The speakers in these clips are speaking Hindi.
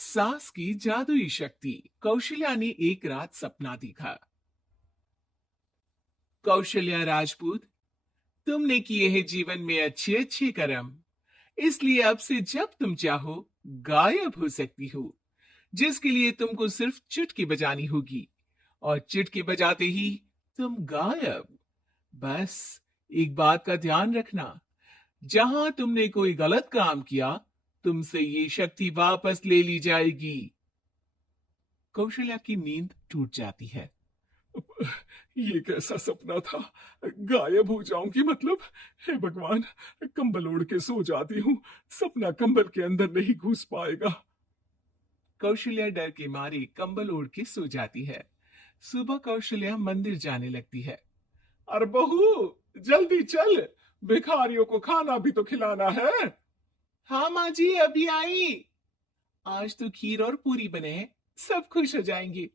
सास की जादुई शक्ति। कौशल्या ने एक रात सपना देखा। कौशल्या राजपूत, तुमने किए हैं जीवन में अच्छे अच्छे कर्म, इसलिए अब से जब तुम चाहो गायब हो सकती हो, जिसके लिए तुमको सिर्फ चुटकी बजानी होगी और चुटकी बजाते ही तुम गायब। बस एक बात का ध्यान रखना, जहां तुमने कोई गलत काम किया, तुमसे ये शक्ति वापस ले ली जाएगी। कौशल्या की नींद टूट जाती है। ये कैसा सपना था? गायब हो जाऊंगी मतलब? हे भगवान, कंबल ओढ़ के सो जाती हूँ। सपना कंबल के अंदर नहीं घुस पाएगा। कौशल्या डर के मारे कंबल ओढ़ के सो जाती है। सुबह कौशल्या मंदिर जाने लगती है। अरे बहू, जल्दी चल, भिखारियों को खाना भी तो खिलाना है। हाँ माँ जी, अभी आई। आज तो खीर और पूरी बने हैं, सब खुश हो जाएंगे।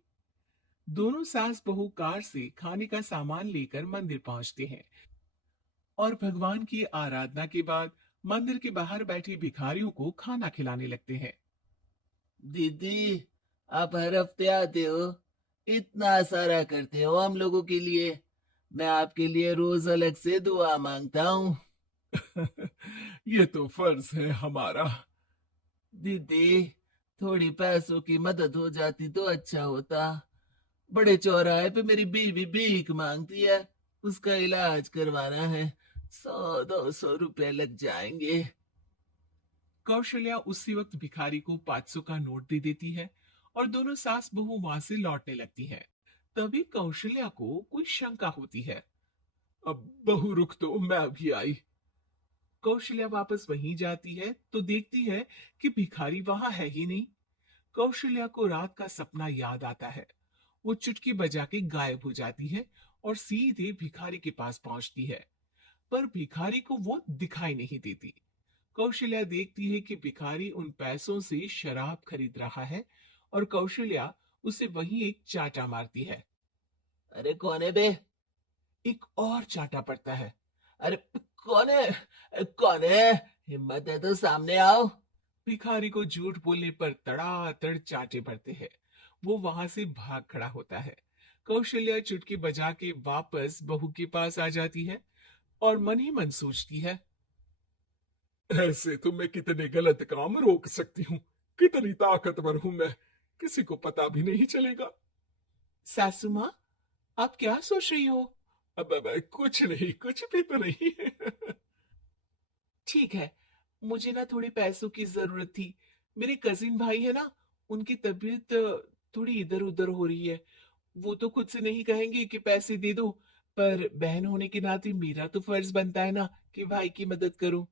दोनों सास बहू कार से खाने का सामान लेकर मंदिर पहुंचते हैं और भगवान की आराधना के बाद मंदिर के बाहर बैठे भिखारियों को खाना खिलाने लगते हैं। दीदी, आप हर हफ्ते आते हो, इतना सारा करते हो हम लोगों के लिए। मैं आपके लिए रोज अलग से दुआ मांगता हूँ। ये तो फर्ज है हमारा। दीदी, थोड़ी पैसों की मदद हो जाती तो अच्छा होता। बड़े चौराहे पे मेरी बीवी भीख मांगती है, उसका इलाज करवाना है। 100-200 रुपए लग जाएंगे। कौशल्या उसी वक्त भिखारी को 500 का नोट दे देती है और दोनों सास बहू वहां से लौटने लगती हैं। तभी कौशल्या को कोई शंका होती है। अब बहू रुक, तो मैं भी आई। कौशल्या वापस वहीं जाती है तो देखती है कि भिखारी वहां है ही नहीं। कौशल्या को रात का सपना याद आता है। वो चुटकी बजा के गायब हो जाती है और सीधे भिखारी के पास पहुंचती है, पर भिखारी को वो दिखाई नहीं देती। कौशल्या देखती है कि भिखारी उन पैसों से शराब खरीद रहा है और कौशल्या उसे वहीं एक चाटा मारती है। अरे कौन है बे? एक और चाटा पड़ता है। अरे कौन है? कौन है? हिम्मत है तो सामने आओ। भिखारी को झूठ बोलने पर तड़ातड़ चाटे पड़ते हैं। वो वहां से भाग खड़ा होता है। कौशल्या चुटकी बजा के वापस बहू के पास आ जाती है और मन ही मन सोचती है। ऐसे तो मैं कितने गलत काम रोक सकती हूँ। कितनी ताकतवर हूं मैं, किसी को पता भी नहीं चलेगा। सासू माँ, आप क्या सोच रही हो? अब कुछ नहीं, कुछ भी तो नहीं है। ठीक है, मुझे ना थोड़े पैसों की जरूरत थी। मेरे कजिन भाई है ना, उनकी तबीयत थोड़ी इधर उधर हो रही है। वो तो खुद से नहीं कहेंगे कि पैसे दे दो, पर बहन होने के नाते मेरा तो फर्ज बनता है ना कि भाई की मदद करूं।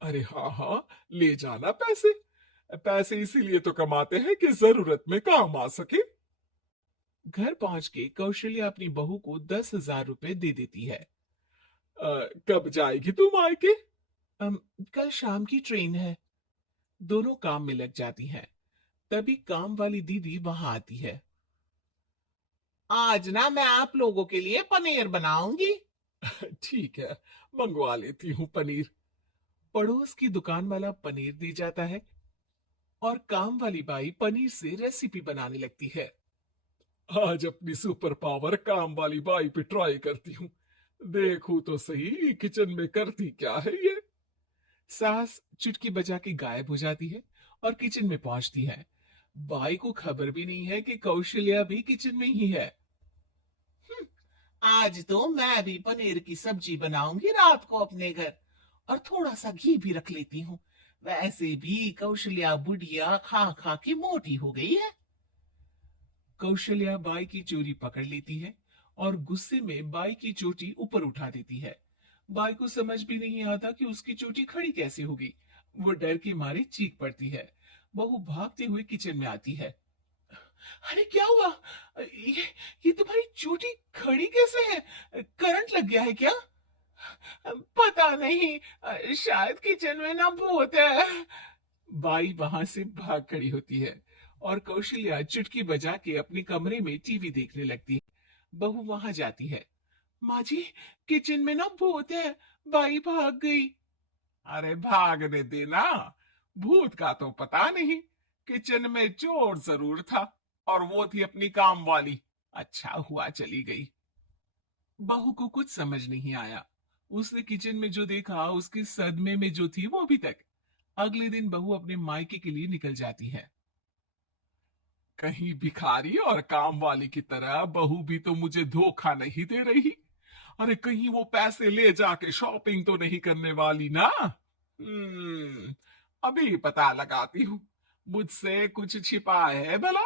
अरे हाँ हाँ, ले जाना पैसे। पैसे इसीलिए तो कमाते हैं कि जरूरत में काम आ सके। घर पहुंच के कौशल्या अपनी बहू को 10,000 रुपए दे देती है। कब जाएगी तुम मायके? अम, कल शाम की ट्रेन है। दोनों काम में लग जाती हैं। तभी काम वाली दीदी वहां आती है। आज ना मैं आप लोगों के लिए पनीर बनाऊंगी। ठीक है, मंगवा लेती हूँ पनीर। पड़ोस की दुकान वाला पनीर दे जाता है और काम वाली बाई पनीर से रेसिपी बनाने लगती है। आज अपनी सुपर पावर काम वाली बाई पे ट्राई करती हूँ। देखूं तो सही किचन में करती क्या है ये। सास चुटकी बजा के गायब हो जाती है और किचन में पहुंचती है। बाई को खबर भी नहीं है कि कौशल्या भी किचन में ही है। आज तो मैं भी पनीर की सब्जी बनाऊंगी रात को अपने घर, और थोड़ा सा घी भी रख लेती हूँ। वैसे भी कौशल्या बुढ़िया खा खा के मोटी हो गई है। कौशल्या बाई की चोरी पकड़ लेती है और गुस्से में बाई की चोटी ऊपर उठा देती है। बाई को समझ भी नहीं आता कि उसकी चोटी खड़ी कैसे हो गई। वो डर के मारे चीख पड़ती है। बहू भागते हुए किचन में आती है। अरे क्या हुआ? ये ये तुम्हारी चोटी खड़ी कैसे है? करंट लग गया है क्या? पता नहीं, शायद किचन में ना भूत है। बाई वहां से भाग खड़ी होती है और कौशल्या चुटकी बजा के अपने कमरे में टीवी देखने लगती है। बहू वहां जाती है। माँ जी, किचन में ना भूत है, बाई भाग गई। अरे भागने देना, भूत का तो पता नहीं, किचन में चोर जरूर था, और वो थी अपनी काम वाली। अच्छा हुआ चली गई। बहू को कुछ समझ नहीं आया। उसने किचन में जो देखा उसके सदमे में जो थी वो अभी तक। अगले दिन बहू अपने मायके के लिए निकल जाती है। कहीं भिखारी और काम वाली की तरह बहू भी तो मुझे धोखा नहीं दे रही। अरे कहीं वो पैसे ले जाके शॉपिंग तो नहीं करने वाली ना। अभी पता लगाती हूँ। मुझसे कुछ छिपा है भला।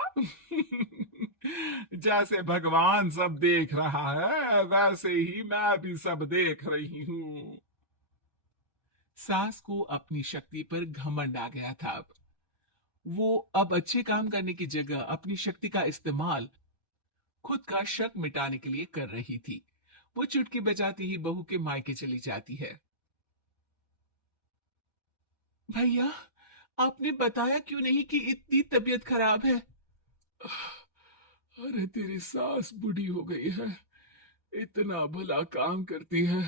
जैसे भगवान सब देख रहा है वैसे ही मैं भी सब देख रही हूँ। सास को अपनी शक्ति पर घमंड आ गया था। अब वो अब अच्छे काम करने की जगह अपनी शक्ति का इस्तेमाल खुद का शक मिटाने के लिए कर रही थी। वो चुटकी बजाती ही बहू के मायके चली जाती है। भैया, आपने बताया क्यों नहीं कि इतनी तबीयत खराब है? अरे तेरी सास बूढ़ी हो गई है, इतना भला काम करती है,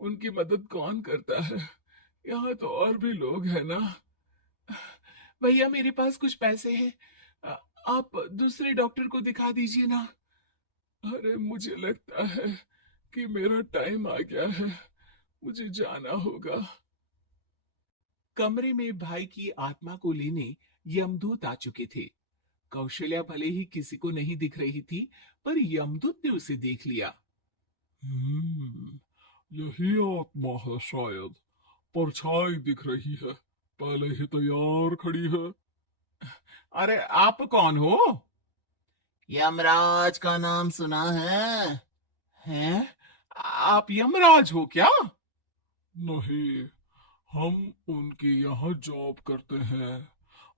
उनकी मदद कौन करता है? यहाँ तो और भी लोग हैं ना। भैया, मेरे पास कुछ पैसे हैं। आप दूसरे डॉक्टर को दिखा दीजिए ना। अरे मुझे लगता है कि मेरा टाइम आ गया है, मुझे जाना होगा। कमरे में भाई की आत्मा को लेने यमदूत आ चुके थे। कौशल्या भले ही किसी को नहीं दिख रही थी, पर यमदूत ने उसे देख लिया। हम्म, यही आत्मा है शायद, परछाई दिख रही है, पहले ही तैयार खड़ी है। अरे आप कौन हो? यमराज का नाम सुना है? हैं? आप यमराज हो क्या? नहीं, हम उनके यहाँ जॉब करते हैं,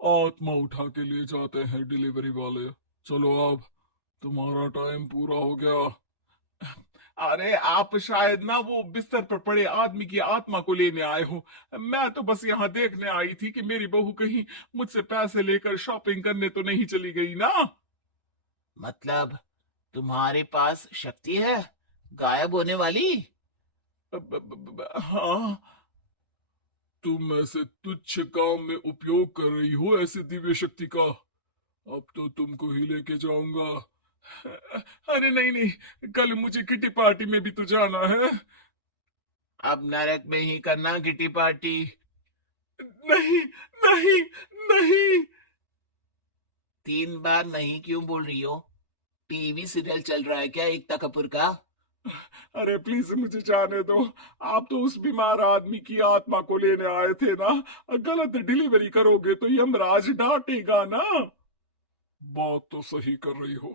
आत्मा उठा के ले जाते हैं डिलीवरी वाले। चलो अब तुम्हारा टाइम पूरा हो गया। अरे आप शायद ना वो बिस्तर पर पड़े आदमी की आत्मा को लेने आए हो। मैं तो बस यहाँ देखने आई थी कि मेरी बहू कहीं मुझसे पैसे लेकर शॉपिंग करने तो नहीं चली गई ना। मतलब तुम्हारे पास शक्ति है गायब होने वाली? हाँ। तुम ऐसे तुच्छ काम में उपयोग कर रही हो ऐसी दिव्य शक्ति का, अब तो तुमको ही लेके जाऊंगा। अरे नहीं नहीं, कल मुझे किटी पार्टी में भी तो जाना है। अब नरक में ही करना किटी पार्टी। नहीं नहीं नहीं। 3 बार नहीं क्यों बोल रही हो? टीवी सीरियल चल रहा है क्या एकता कपूर का? अरे प्लीज मुझे जाने दो। आप तो उस बीमार आदमी की आत्मा को लेने आए थे ना। गलत डिलीवरी करोगे तो यमराज डांटेगा ना। बात तो सही कर रही हो,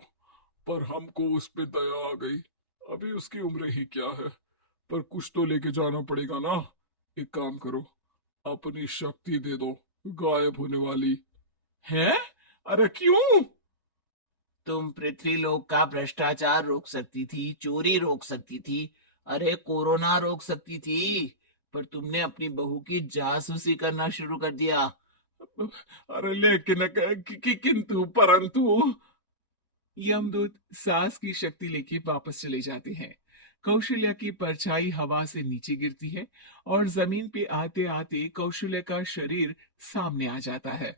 पर हमको उस पे दया आ गई। अभी उसकी उम्र ही क्या है, पर कुछ तो लेके जाना पड़ेगा ना। एक काम करो, अपनी शक्ति दे दो, गायब होने वाली। है? अरे क्यों? तुम पृथ्वीलोक का भ्रष्टाचार रोक सकती थी, चोरी रोक सकती थी, अरे कोरोना रोक सकती थी, पर तुमने अपनी बहू की जासूसी करना शुरू कर दिया। अरे लेकिन किंतु परंतु। यमदूत सास की शक्ति लेके वापस चले जाते हैं। कौशल्या की परछाई हवा से नीचे गिरती है और जमीन पे आते आते कौशल्या का शरीर सामने आ जाता है।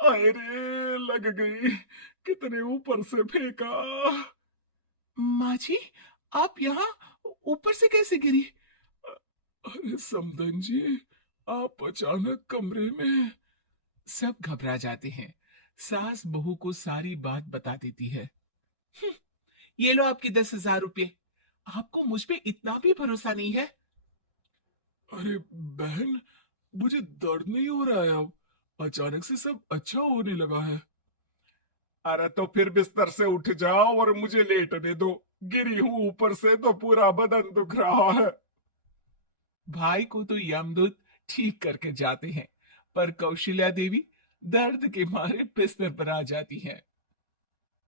अरे लग गई, कितने ऊपर से फेंका। माँ जी, आप यहाँ ऊपर से कैसे गिरी? अरे समधन जी, आप अचानक कमरे में। सब घबरा जाते हैं। सास बहू को सारी बात बता देती है। "हम्म, ये लो आपके 10,000 रुपये। आपको मुझ पे इतना भी भरोसा नहीं है?" अरे बहन, मुझे दर्द नहीं हो रहा है अब, अचानक से सब अच्छा होने लगा है। अरे तो फिर बिस्तर से उठ जाओ और मुझे लेटने दो। गिरी हूं ऊपर से तो पूरा बदन दुख रहा है। भाई को तो यमदूत ठीक करके जाते हैं, पर कौशल्या देवी दर्द के मारे बिस्तर पर आ जाती हैं।